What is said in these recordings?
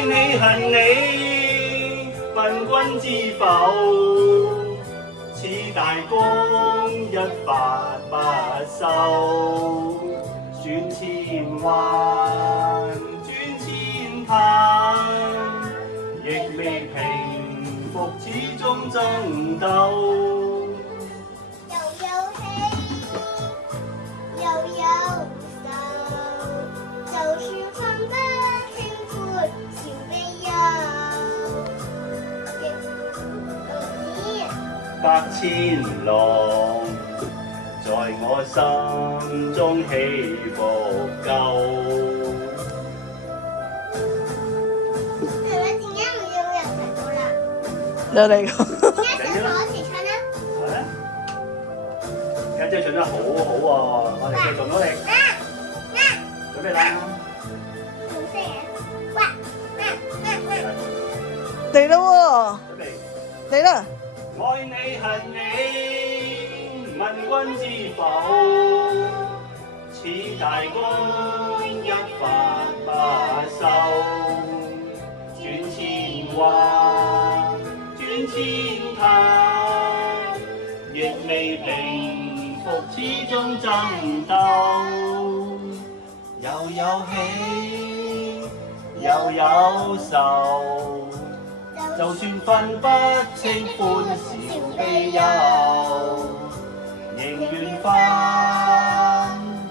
愛你恨你，問君知否？此大功一發不收，轉千彎，轉千灘，亦未平復此種爭鬥。又有喜，又有愁，就算分不清歡笑悲憂。百千浪在我心中起伏夠。係咪點解唔要人齊到啦？有你個。點解想同我一齊唱啊？係啊！家姐唱得好好喎，我哋繼續努力。準備啦！好聲嘅，喂，嚟啦喎！準備。嚟啦！愛你恨你，問君知否？此大功一發不收，轉千彎，轉千灘，亦未平復此種爭鬥。又有喜，又有愁。就算分不清歡笑悲憂，仍願翻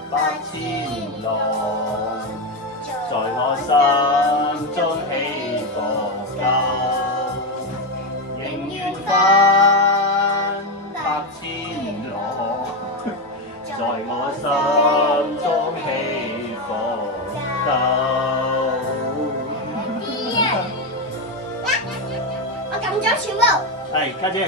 百千浪，在我心中起伏夠。仍願翻百千浪，在我心中起伏夠。我撳咗全部。係，家姐。